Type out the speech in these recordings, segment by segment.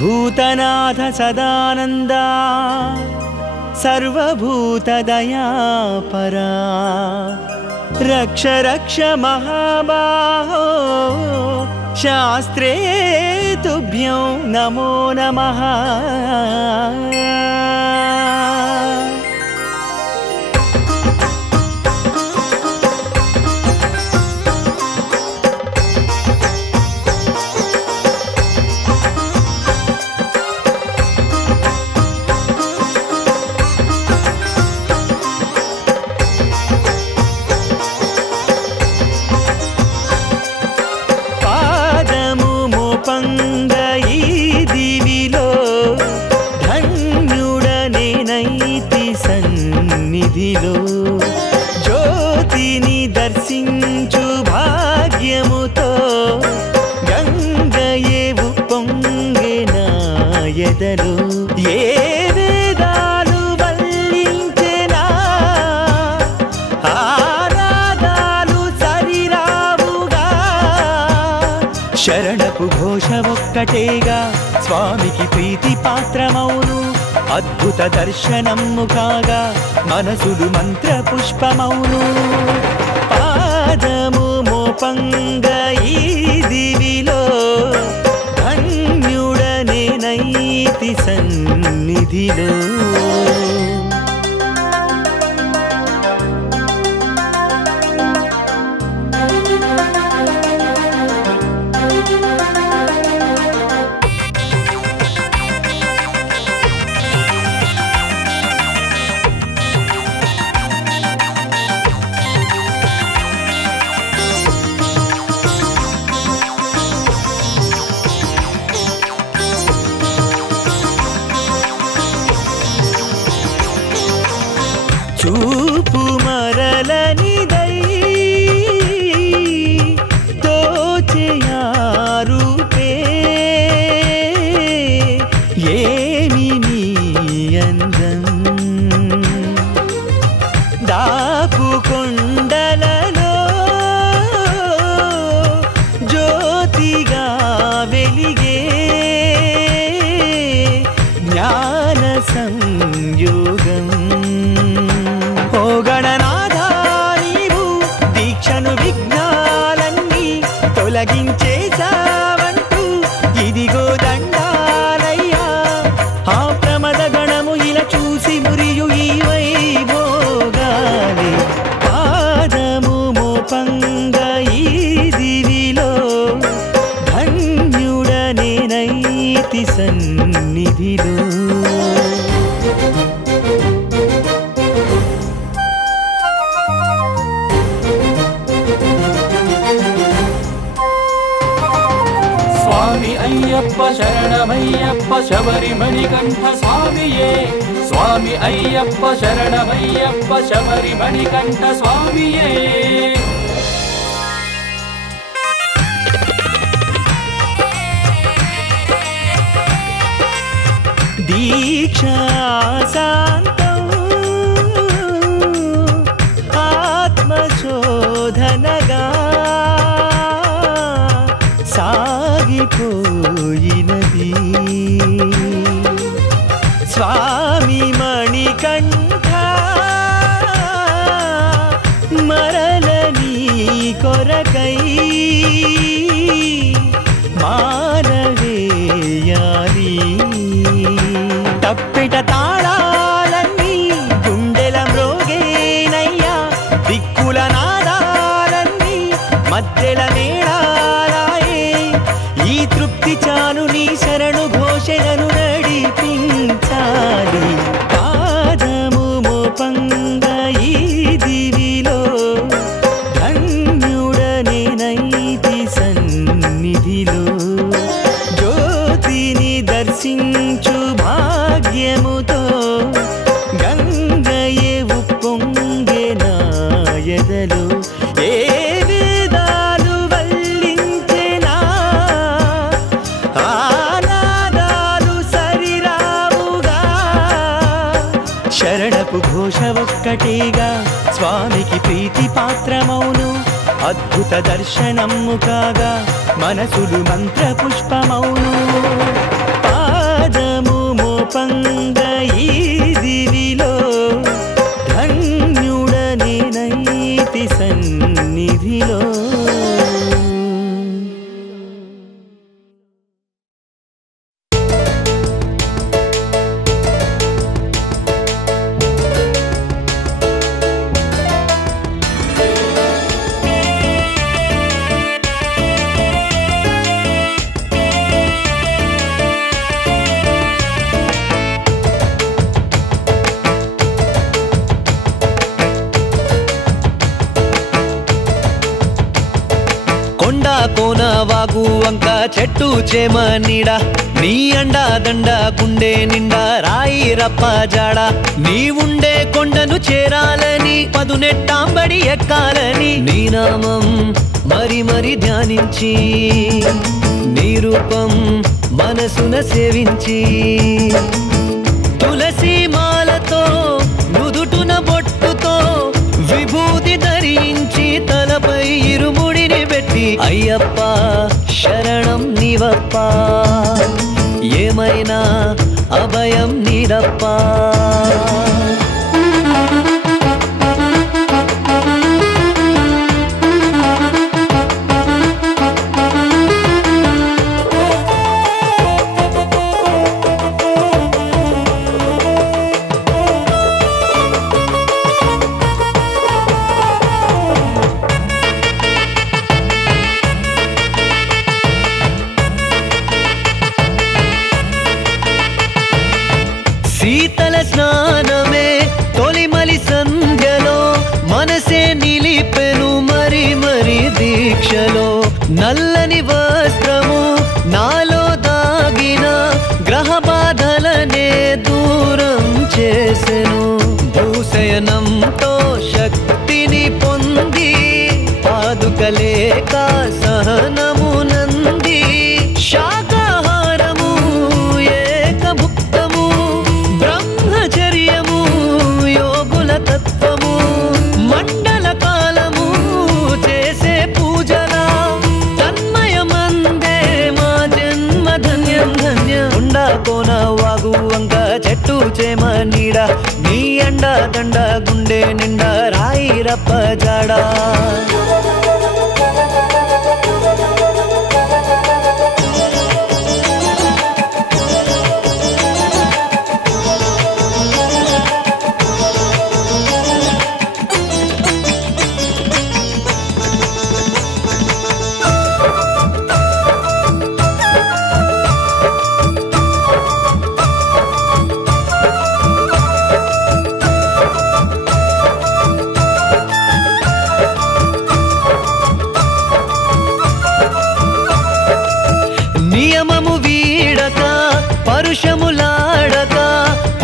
भूतनाथ सदानंदा सर्वभूतदयापरा रक्ष रक्ष महाबाहो शास्त्रे तुभ्यो नमो नमः। ज्योतिनि दर्शिंचु भाग्यमुतो गंगये उप्पोंगे ना एदलो ये वेदालु वल्लिंचेना आराधालु सरिरावुगा शरणपु घोष ఒక్కటేగా స్వామికి ప్రీతి పాత్రమౌను అద్భుత దర్శనము కాగా మనసులు మంత్ర పుష్పమౌను పాదము మోపంగా ఈ దివిలో ధన్యుడనేనైతి సన్నిధిలో చూపు మరలనిదై తోచెయారుపే ఏమి నీ అందం దాపు కొండలలో జ్యోతిగా వెలిగే జ్ఞాన సంయోగం గణనాథా నీవు దీక్షను విఘ్నాలన్నీ తొలగించేసావంటూ ఇదిగో దండాలయ్యా ఆ ప్రమద గణము ఇలా చూసి మురియు ఈ వైభోగాలి పాదము మోపంగా ఈ దివిలో ధన్యుడనేనైతి సన్నిధిలో అయ్యప్ప శరణమయ్యప్ప శబరిమణికంఠ స్వామియే స్వామి అయ్యప్ప శరణమయ్యప్ప శబరిమణికంఠ స్వామియే దీక్షా శాంతం ఆత్మశోధనగా సాగిపోయినది స్వామి మణికంఠ మరలని కొరకై మానవేయాలి తప్పిట తాళాలన్నీ గుండెల మ్రోగేనయ్యా దిక్కుల నాదాలన్నీ మధ్యల మేళాలాయే ఈ తృప్తి చాలు నీ శరణు ఘోషలను నడిపించాలి పాదము మోపంగా ఈ దివిలో ధన్యుడనేనైతి సన్నిధిలో జ్యోతిని దర్శించు భాగ్యముతో గంగయే ఉప్పొంగే నా ఎదలో ఏ వేదాలు వల్లించెనా ఆనాదాలు సరిరావుగా శరణపు ఘోష ఒక్కటేగా స్వామికి ప్రీతి పాత్రమౌను అద్భుత దర్శనము కాగా మనసులు మంత్ర పుష్పమౌను చెట్టు చేమ నీడ నీ అండా దండ గుండె నిండా రాయి రప్ప జాడ నీ ఉండే కొండను చేరాలని పదునెట్టాంబడి ఎక్కాలని నీ నామం మరి మరి ధ్యానించి నీ రూపం మనసున సేవించి తులసి మాలతో నుదుటున బొట్టుతో విభూతి ధరించి తలపై ఇరుముడిని పెట్టి అయ్యప్ప శరణం నీవప్ప ఏమైనా అభయం నీదప్ప శీతల స్నానమే తొలిమలి సంధ్యలో మనసే నిలిపెను మరి మరి దీక్షలో నల్లని వస్త్రము నాలో దాగిన గ్రహ బాధలనే దూరం చేసెను భూశయనంతో శక్తిని పొంది పాదుకలేక సహనము నంది శాకాహారము ఏకభుక్తము బ్రహ్మచర్యము యోగుల తత్వము మండల కాలము చేసే పూజల తన్మయమందే మా జన్మ ధన్యం ధన్యం ఉండా కోన వాగు వంక చెట్టు చేమ నీడ నీ అండ దండ గుండె నిండా రాయి రప్ప జాడా నియమము వీడక పరుషములాడక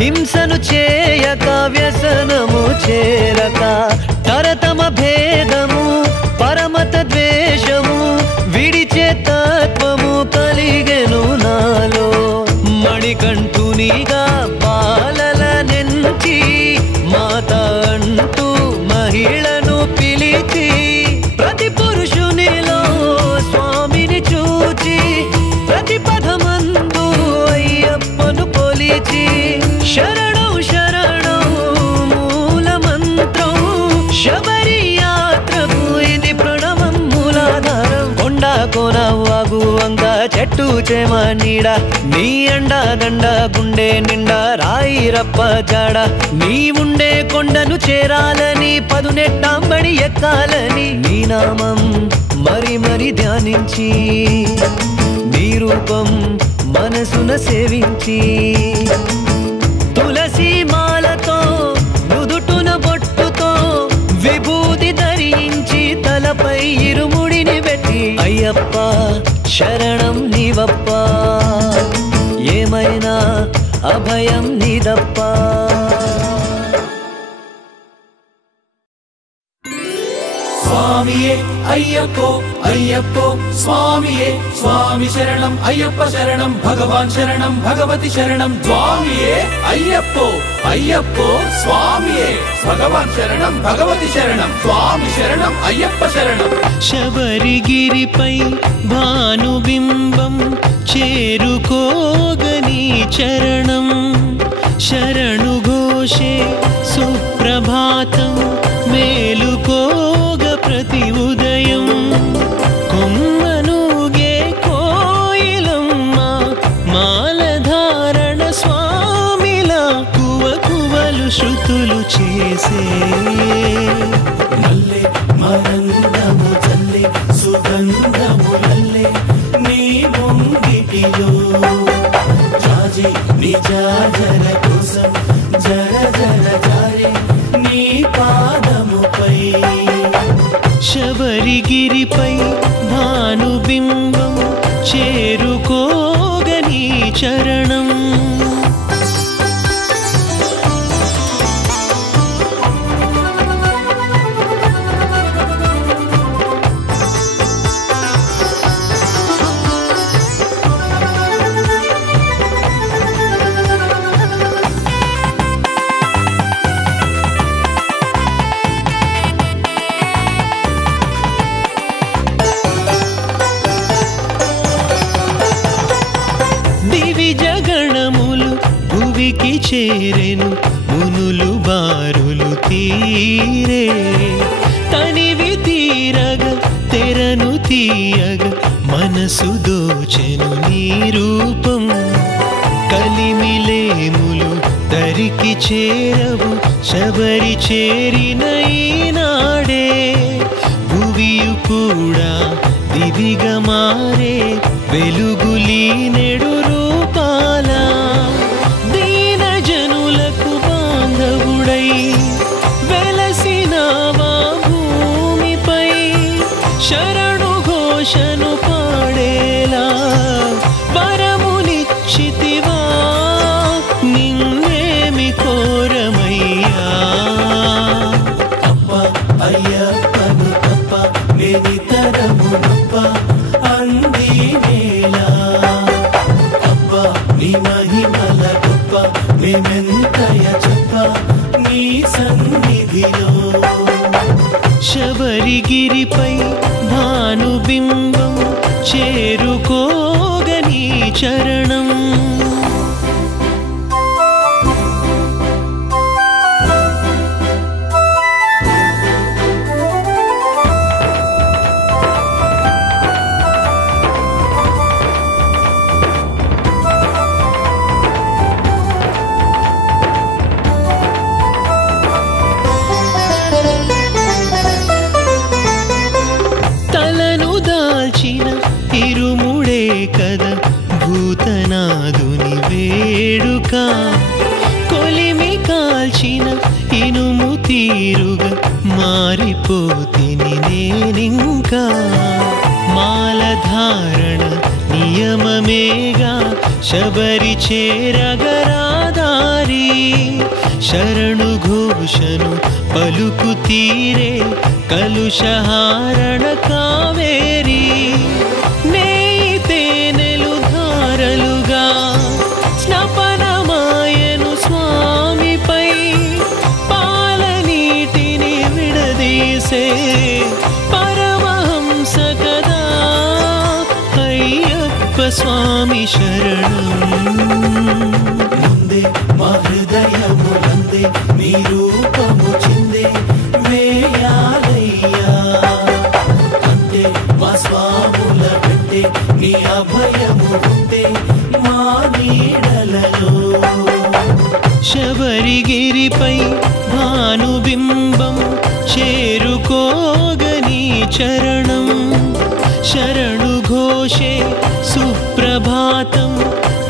హింసను చేయక వ్యసనము చేరక తరతమ భేదము పరమత ద్వేషము విడిచే తత్వము కలిగెను నాలో మణికంఠునిగా బాలల నెంచి మాత అంటూ మహిళను పిలిచి ప్రతి పురుషునిలో స్వామిని చూచి ప్రతి పదమందు అయ్యప్పను కొలిచి శరణం శరణం మూల మంత్రం శబరి యాత్రకు ఇది ప్రణవం మూలాధారం కొండా కోన వాగు వంక చెట్టు చేమ నీడ నీ అండ దండ గుండె నిండా రాయి రప్ప జాడ నీ ఉండే కొండను చేరాలని పదునెట్టాంబడి ఎక్కాలని నీ నామం మరి మరి ధ్యానించి నీ రూపం మనసున సేవించి తులసి మాలతో నుదుటున బొట్టుతో విభూతి ధరించి తలపై ఇరుముడిని పెట్టి అయ్యప్ప శరణం నీవప్ప ఏమైనా అభయం నీదప్ప స్వామియే అయ్యప్పో అయ్యప్పో స్వామియే స్వామి శరణం అయ్యప్ప శరణం భగవాన్ శరణం భగవతి శరణం స్వామియే అయ్యప్పో అయ్యప్పో స్వామియే భగవాన్ శరణం భగవతి శరణం స్వామి శరణం అయ్యప్ప శరణం శబరిగిరిపై భానుబింబం చేరుకోగని చరణం శరణు ఘోషే సుప్రభాతం మేలుకోగ ప్రతి ఉదయం కొమ్మనూగే కోయిలమ్మ మాలధారణ స్వామిలా కువకువలు శృతులు చేసే నల్లే మరందము చల్లే సుగంధములల్లే నీ ముంగిటిలో జాజి నిజాజల కోసం జర జర జారే నీ పాదముపై శబరిగిరిపై భానుబింబం చే చేరుకోగని చరణం చేరెను మునులు బారులు తీరే తనివి తీరగ తెరను తీయగ మనసు దోచెను నీ రూపం కలిమిలేములు తరికి చేరవు శబరి చేరిన ఈనాడే భువియు కూడా దివిగా మారే వెలుగులీ నెడు రూపాల వెలసినావా భూమిపై శరణు ఘోషను పాడేలా వరమునిచ్చితివా నిన్నేమి కోరమయ్యా అప్ప అయ్యప్పను తప్ప నేనితరము నొప్ప అంది నేలా అప్ప నీ మహిమల గొప్ప మేమెంతయ చెప్ప నీ సన్నిధిలో శబరిగిరిపై భానుబింబం చేరుకోగని చరణం ఇరుముడే కద భూతనాదుని వేడుక కొలిమి కాల్చిన ఇనుము తీరుగా మారిపోతిని నేనింకా మాలధారణ నియమమేగా శబరి చేరగరాదారి శరణు ఘోషను పలుకు తీరే కలుషహారణ కావేరి నేయి తేనెలు ధారలుగా స్నపనమాయను స్వామిపై పాలనీటిని విడదీసే పరమహంస కదా అయ్యప్ప స్వామి శరణం ముందే మా హృదయములందే నీ రూపము చిందే వేయాలయ్యా అంటే మా స్వాముల పెట్టే నీ అభయము ఉంటే మా నీడలలో శబరిగిరిపై భానుబింబం చేరుకోగని చరణం శరణు ఘోషే సుప్రభాతం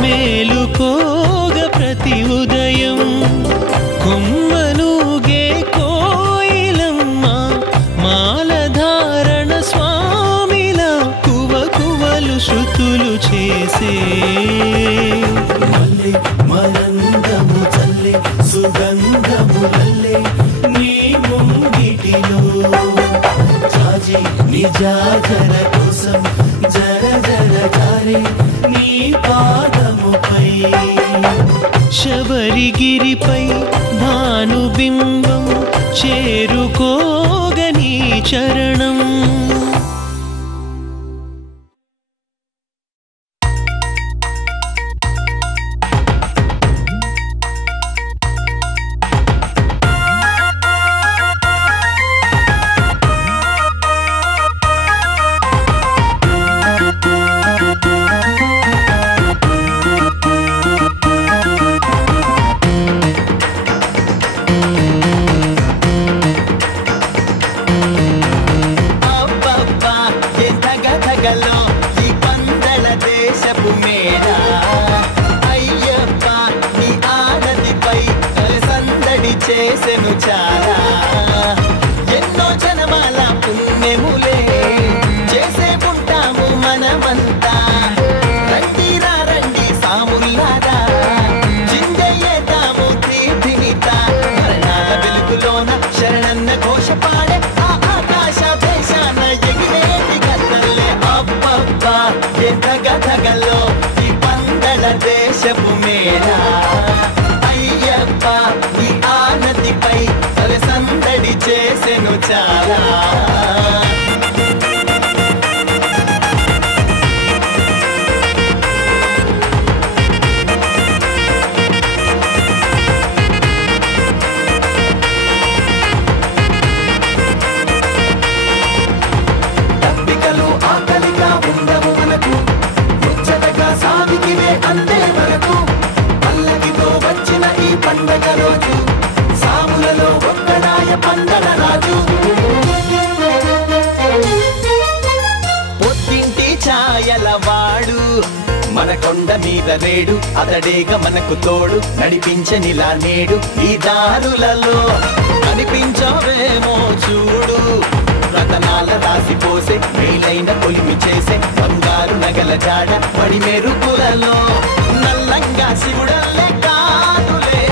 మేలుకోగ ప్రతి ఉదయం కొమ్మనుగే కోయిలమ్మ మాలధారణ స్వామిలా కువకువలు శృతులు చేసే మల్లె మరంగము చల్లే సుగంధములల్లే నీ ముంగిటిలో చాచి నిజాజర కోసం జర జర జారే నీ పాదముపై శబరిగిరిపై భానుబింబం చేరుకోగని చరణం మన కొండ మీద రేడు అతడేగ మనకు తోడు నడిపించనిలా నేడు ఈ దారులలో కనిపించవేమో చూడు రతనాల రాసి పోసే మేలైన కొలిమి చేసే బంగారు నగల జాడ పడి మెరుపులలో నల్లంగా శివుడల్లే కాదులే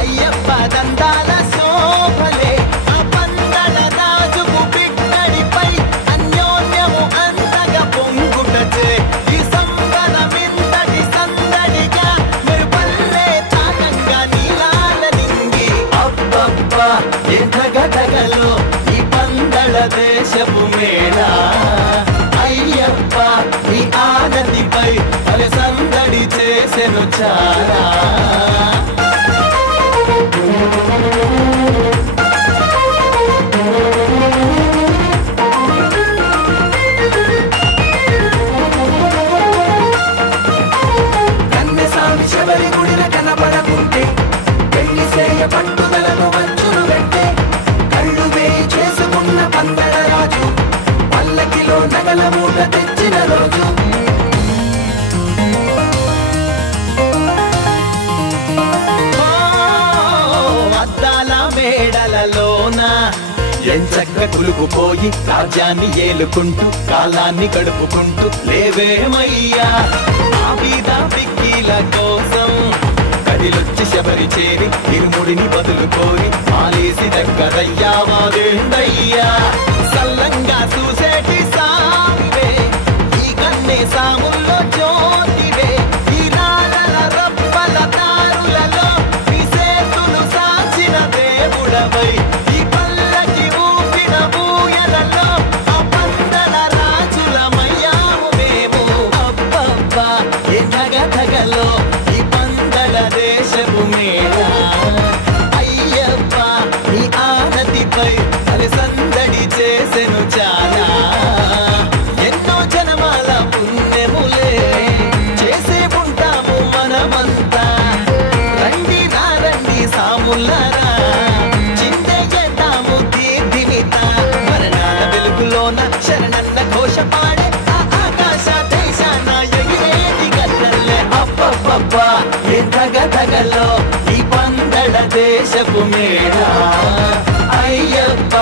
అయ్యప్ప దండాల శోభలే ఆ పందల రాజుకు బిడ్డడిపై అన్యోన్యము అంతగా పొంగుటచే ఈ సంబరమింతటి సందడిగా మెరుపల్లే తాకంగా నీలాల నింగి అబ్బబ్బా ఎంతగటగలో దేశపు మేళ అయ్యప్ప ఈ ఆనతిపై అల సందడి చేసెను చాలా కన్నెసామి శబరి గుడిన కనబడకుంటే పెళ్లి చేయ పట్టుదలను వంచును పెట్టే కళ్ళు వేయి చేసుకున్న పందడ రాజు పల్లకిలో నగల మూట తెచ్చిన రోజు అద్దాల మేడలలోన ఎంచక్క కులుకుపోయి రాజ్యాన్ని ఏలుకుంటూ కాలాన్ని గడుపుకుంటూ లేవేమయ్యా ఆ బీద పిక్కీల కోసం కదిలొచ్చి శబరి చేరి ఇరుముడిని బదులు కోరి మాలేసి దగ్గరయ్యా మాదేందయ్యా సల్లంగా చూసేటి సామివే ఈ కన్నే సాముల్లో జ్యోతివే ఈ నాలల రప్పల దారులలో ఈ సేతులు సాచిన దేవుడవై ఈ పల్లకి ఊపిన ఊయలలో ఆ పందల రాజుల మయ్యాము మేము అబ్బబ్బా ఏ ధగధగలో ఈ పందల దేశపు మేళ అయ్యప్ప ఈ ఆనతిపై అలి సందడి చేసెను చాలా ఎన్నో జనమాల పుణ్యములే చేసే ఉంటాము మనమంతా రండి రండి సాములారా చింతేద్దాము దీర్ఘిమిత మరణాల వెలుగులోన శరణన్న ఘోష పాడే ఆ ఆకాశ దేశాన ఎగిరేది గద్దల్లే అబ్బబ్బబ్బా ఎంతగతగలో ఈ పందడ దేశపు మేళ అయ్యప్ప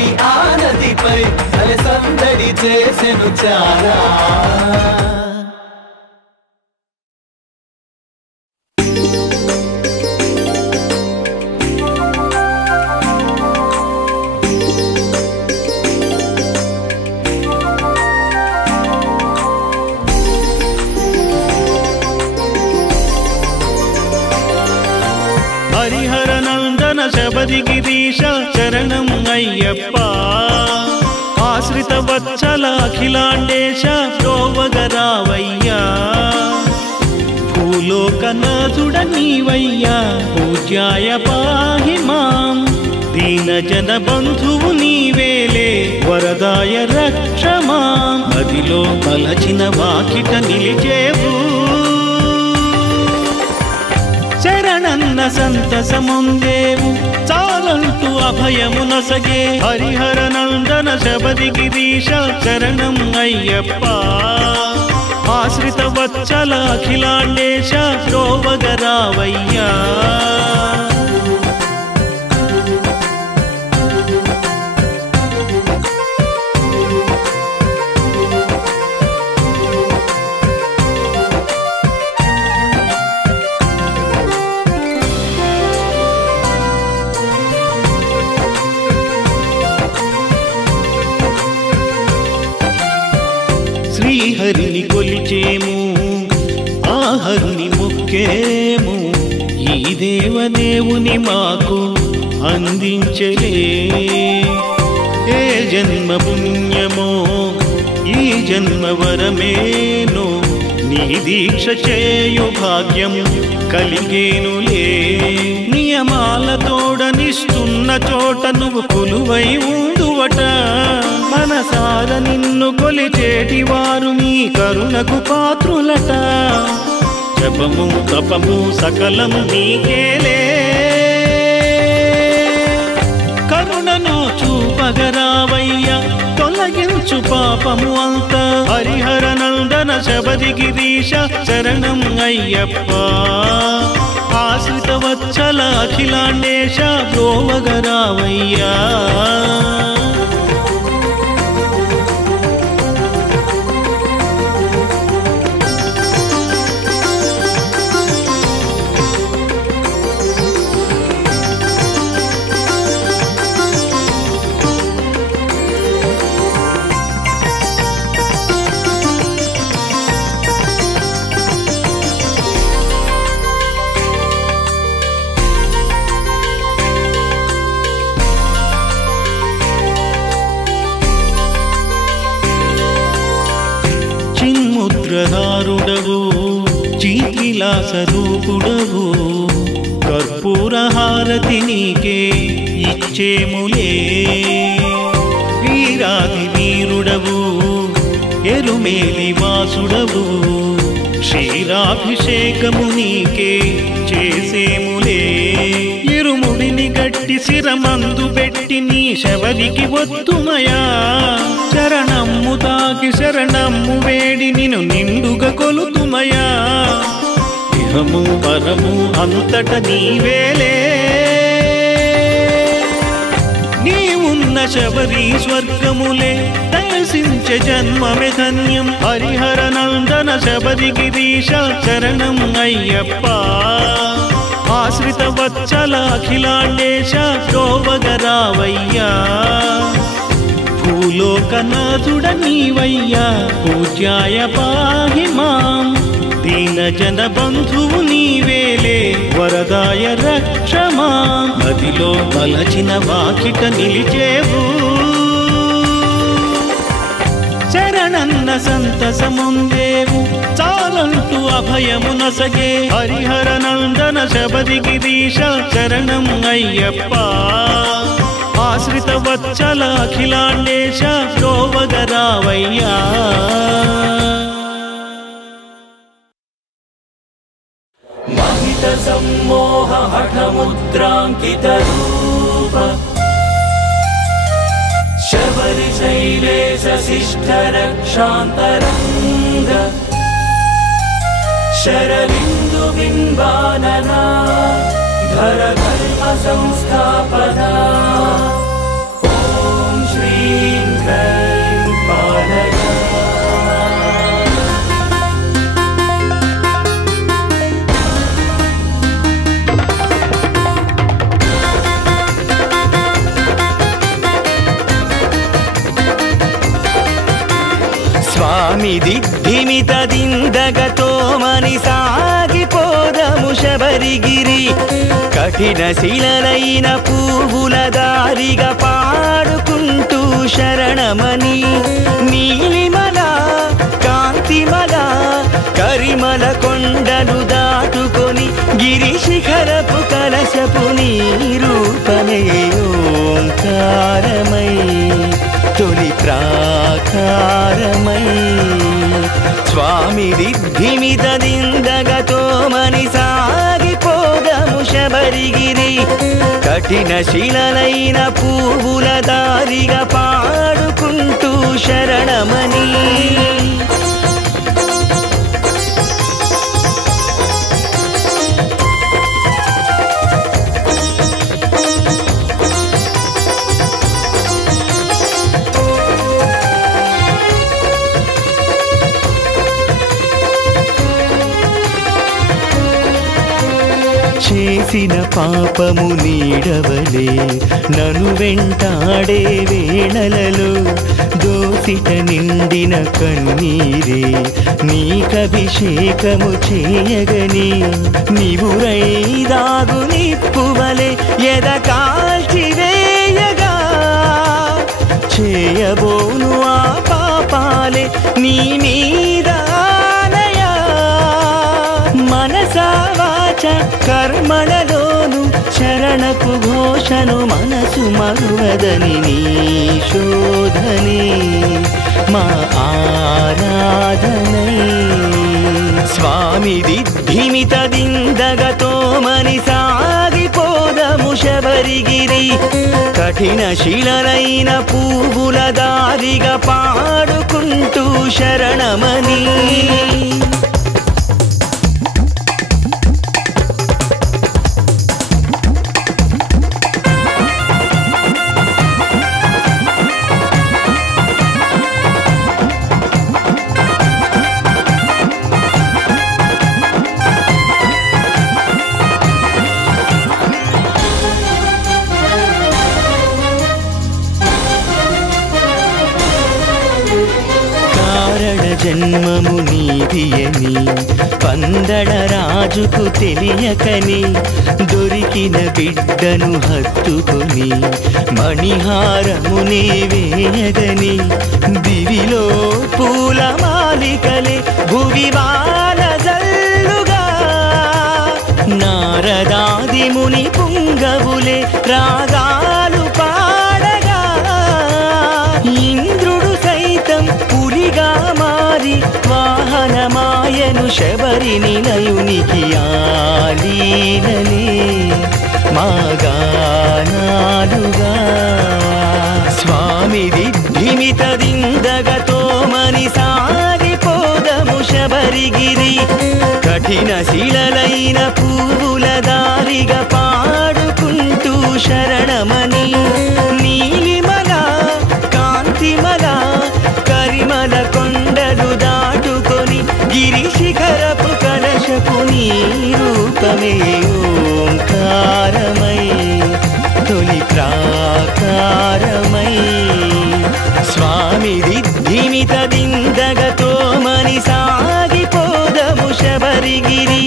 ఈ ఆనతిపై అలి సందడి చేసెను చాలా శబరిగిరీశ శరణం అయ్యప్ప ఆశ్రిత వత్సల అఖిలాండేశ ప్రోవగరావయ్యా భూలోకనాథుడ నీవయ్యా పూజ్యాయ పాహి మాం దీన జన బంధువు నీవేలే వరదాయ రక్ష మాం మదిలో తలచిన వాకిట నిలిచేవు శరణన్న సంతసముందేవు చాలంటూ అభయమునసగే హరిహర నందన శబరిగిరీశ శరణం అయ్యప్ప ఆశ్రిత వత్సల అఖిలాండేశ ప్రోవగరావయ్యా శ్రీహరిని కొలిచేము ఆహరుని మొక్కేము ఈ దేవదేవుని మాకు అందించలే ఏ జన్మ పుణ్యమో ఈ జన్మ వరమేనో నీ దీక్ష చేయు భాగ్యం కలిగేనులే నియమాలతోడనిస్తున్న చోట నువ్వు కొలువై ఉందువట మనసార నిన్ను కొలిచేటి వారు నీ కరుణకు పాత్రులట జపము తపము సకలము నీకేలే కరుణను చూపగరావయ్యా తొలగించ తొలగించు పాపము అంత హరిహర నందన శబరిగిరీశ శరణం అయ్యప్ప ఆశ్రిత వత్సల అఖిలాండేశ బ్రోవగరావయ్యా చిన్ముద్రధారుడవు చీతిలాసరూపుడవు కర్పూరహారతి నీకే ఇచ్చేములే వీరాది వీరుడవు ఎరుమేలి వాసుడవు క్షీరాభిషేకము నీకే చేసేములే ఇరుముడిని గట్టి శిరమందు పెట్టి నీ శబరికి వత్తుమయా శరణమ్ము తాకి శరణమ్ము వేడి నిన్ను నిండుగా కొలుతుమయా ఇహము పరము అంతట నీవేలే నీవున్న శబరి స్వర్గములే దర్శించే జన్మమే ధన్యం హరిహర నందన శబరిగిరీశ శరణం అయ్యప్ప ఆశ్రిత వత్సల అఖిలాండేశ బ్రోవగరావయ్యా భూలోకనాథుడ నీవయ్యా పూజ్యాయ పాహి మాం దీన జన బంధువు నీవేలే వరదాయ రక్షమా నదిలో మలచిన వాకిట నిలిచేవు శరణన్న సంతసముందేవు చాలంటూ అభయము నసగే హరిహర నందన శబరిగిరీశ శరణం అయ్యప్ప ఆశ్రిత వత్సల అఖిలాండేశ బ్రోవగరావయ్యా మహిత సమ్మోహ హఠముద్రాంకిత రూప శబరి శైలేశ శిష్ట రక్షాంతరంగ శరలిందు బింబాననా ధర కల్మ సంస్థాపనా ఓం శ్రీం హ్రీం పాలయ స్వామి దిద్ధిమిత దిందగతో మని సాగిపోదము శబరిగిరి కఠిన శిలలైన పువ్వుల దారిగా పాడుకుంటూ శరణమని నీలిమల కాంతిమల కరిమల కొండలు దాటుకొని గిరి శిఖరపు కలశపు నీ రూపమే ఓంకారమై తొలి ప్రాకారమై స్వామి దిద్ధిమిత దిందగతో మని సాగిపోదము శబరిగిరి కఠిన శిలలైన పువ్వుల దారిగా పాడుకుంటూ శరణమని చేసిన పాపము నీడవలే నన్ను వెంటాడే వేళలలో దోసిట నిండిన కన్నీరే నీకభిషేకము చేయగని నీవురై దాగు నిప్పువలే ఎద కాల్చివేయగా చేయబోను ఆ పాపాలే నీ మీద మనసా వాచ కర్మలలోను శరణపు ఘోషను మనసు మరువదని నీ శోధనే మా ఆరాధనై స్వామి దిద్ధిమిత దిందగతో మని సాగిపోదము శబరి శబరిగిరి కఠిన శిలలైన పువ్వుల దారిగా పాడుకుంటూ శరణమని జన్మము నీదియని పందడ రాజుకు తెలియకని దొరికిన బిడ్డను హత్తుకొని మణిహారమునే వేయగని దివిలో పూల మాలికలే భువివాల జల్లుగా నారదాది ముని పుంగవులే రాగాలు పాడగా ఇంద్రుడు సైతం పులిగా మారి వాహనమాయను శబరి నిలయునికి ఆలీలలే మాగానాలుగా స్వామి దిద్ధిమిత దిందగతో మని సాగిపోదము శబరిగిరి కఠిన శిలలైన పువ్వుల దారిగా పాడుకుంటూ శరణమని నీలిమల కాంతిమల కరిమల కొండలు దాటుకొని గిరి శిఖరపు కలశపు నీ రూపమే ఓంకారమై తొలి ప్రాకారమై స్వామి దిద్ధిమిత దిందగతో మని సాగిపోదము శబరిగిరి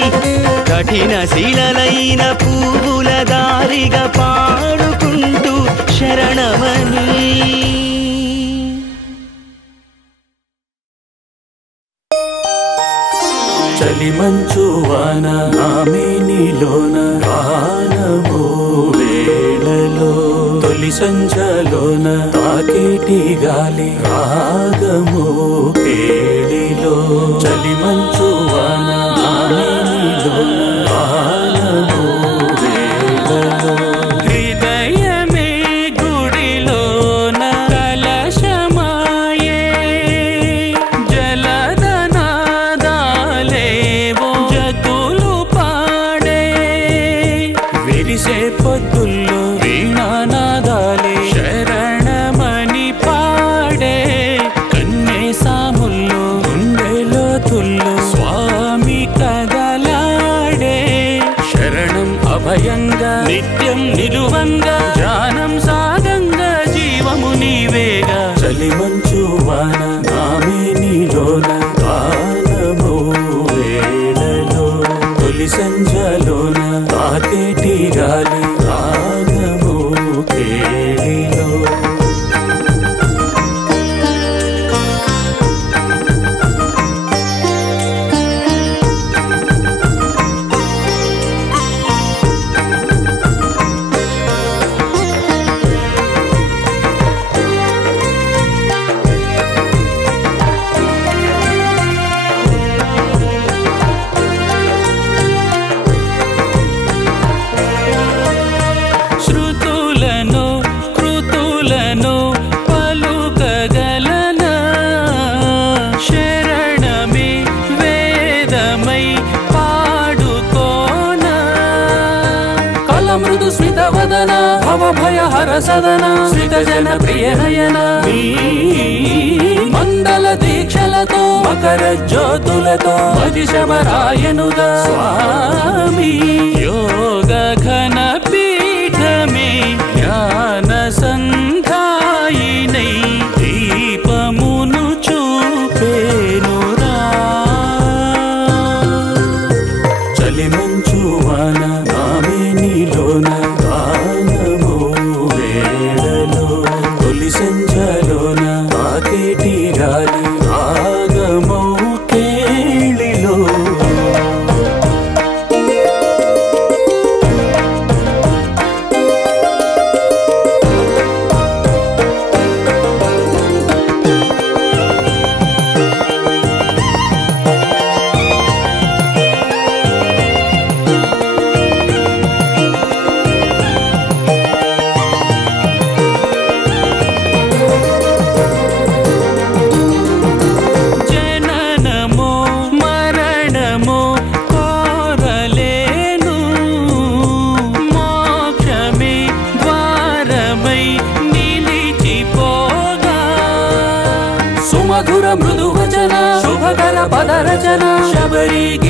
కఠిన శిలలైన పువ్వుల దారిగా పాడుకుంటూ శరణమని చలిమంచు వాన ఆమె నీలోన వానమో వేళలో తొలి సంచలోన తాకేటి గాలి రాగమో కేళిలో చలిమంచు వాన ఆమె నీలోన వానమో వేళలో హృదయమే గుడిలోన కలశమాయే జలదనాదాలేవో జతులు పాడే విరిసే పొద్దుల్లో వీణానాదాలే శరణమని పాడే కన్నే సాముల్లో గుండెలో తుల్లో స్వామి కదలాడే శరణం అభయంగా నిత్యం నిలువంగా ధ్యానం సాగంగా జీవము నీవేగా చలిమంచు వాన ఆమె నీలోన వానమో వేళలో తొలి సంజలోన తాకేటి గాలి రాగమో కేళిలో శృతులను కృతులను పలుకగలనా శరణమే వేదమై పాడుకోనా కలమృదు స్మిత వదన భవభయహర సదన శ్రిత జన ప్రియ నయన మండల దీక్షలతో మకర జ్యోతులతో మదిశమరాయనుగా స్వామి యోగ ఘన పీఠమే జ్ఞాన సంధాయినై దీపమును చూపేనురా చలిమంచు వాన ఆమె నీలోన వానమో వేళలో తొలి సంజలోన తాకేటి గాలి రాగమో కేళిలో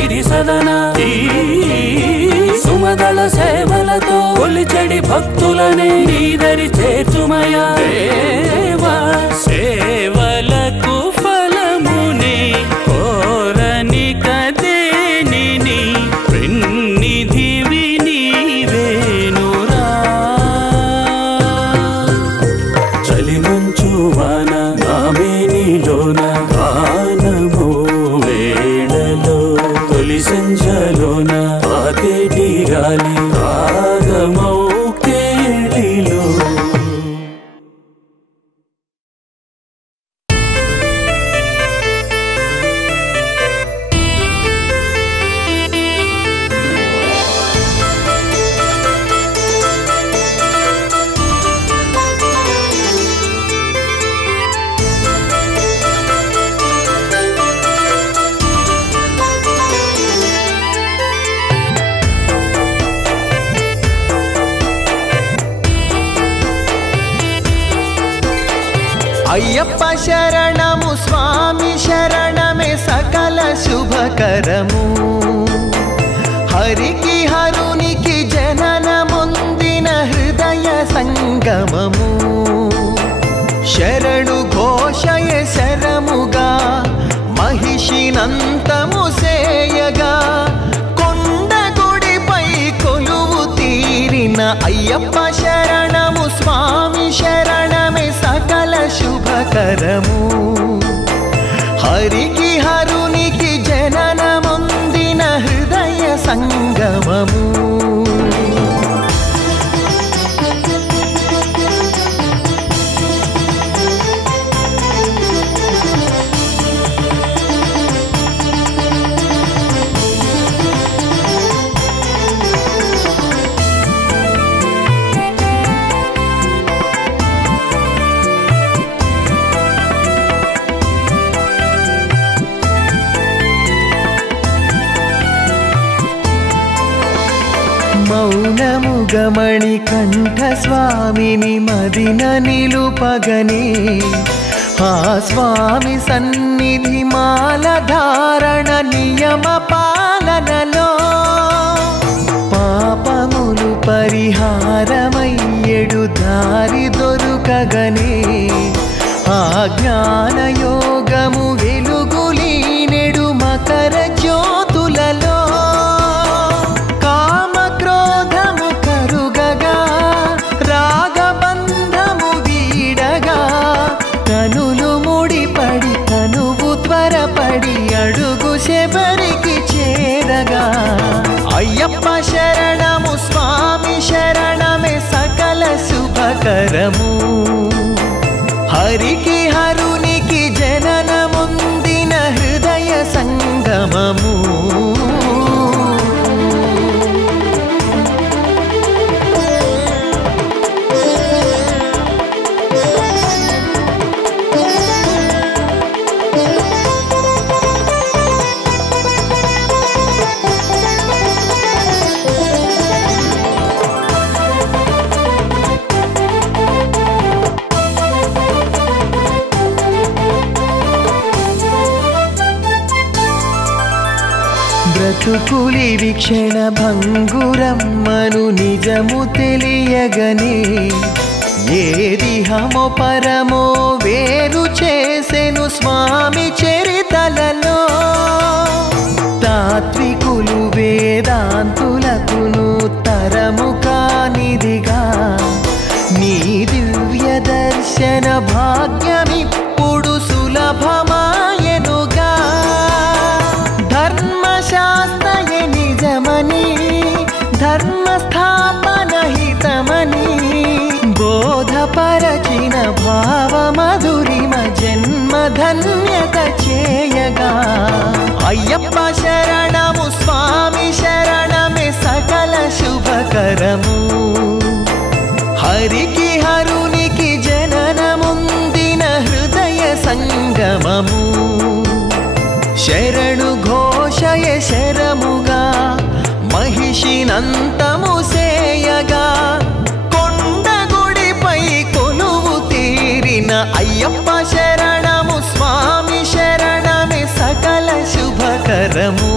సిరి సదన ఈ సుమదళ సేవలతో కొలిచెడి భక్తులనే నీదరి చేర్చుమయా దేవా సేవలకు ఫలముని కోరని కదేనిని పెన్నిధివి నీవేనురా చలిమంచు వాన నామేనిలోన గానము వేళలో తొలి సంజలోన పాతేటి గాలి రాగమౌ కేళిలో అయ్యప్ప శరణము స్వామి శరణమే సకల శుభకరము హరికి హరునికి జననముందిన హృదయ సంగమము శరణు ఘోషయ శరముగా మహిషినంతము సేయగా కొండగుడిపై కొలువు తీరిన అయ్యప్ప శరణము స్వామి శరణమే సకల శుభకరము హరికి హరునికి జననముందిన హృదయ సంగమము మౌనముగమణి కంఠ స్వామిని మదిన నిలుపగనే ఆ స్వామి సన్నిధి మాల ధారణ నియమ పాలనలో పాపములు పరిహారమయ్యడు దారి దొరుకగనే ఆ జ్ఞాన యోగము వెలుగులీనెడు మకర జ్యోతులలో అడుగు శబరికి చేరగా అయ్యప్ప శరణము స్వామి శరణమే సకల శుభకరము హరికి హరునికి జననముందిన హృదయ సంగమము బ్రతుకులి వీక్షణ భంగురమ్మను నిజము తెలియగనే ఏది హమో పరమో వేరు చేసెను స్వామి చరితలలో తాత్వికులు వేదాంతులకును తరము కానిదిగా నీ దివ్య దర్శన భాగ్యమిప్పుడు సులభమాయనుగా ధర్మశాస్త్రయ నిజమని ధర్మస్థాపన హితమని బోధపరచిన భావమధురిమ జన్మ ధన్యత చేయగా అయ్యప్ప శరణము స్వామి శరణమే సకల శుభకరము హరికి హరునికి జననముందిన హృదయ సంగమము శరణు ఘోషయ శరముగా మహిషినంతము సేయగా కొండగుడిపై కొలువు తీరిన అయ్యప్ప శరణము స్వామి శరణమే సకల శుభకరము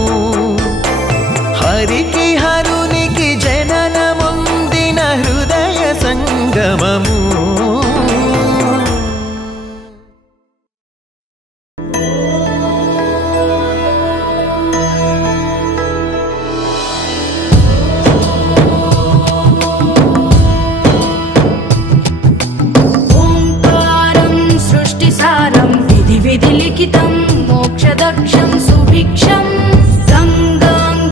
విధి లిఖితం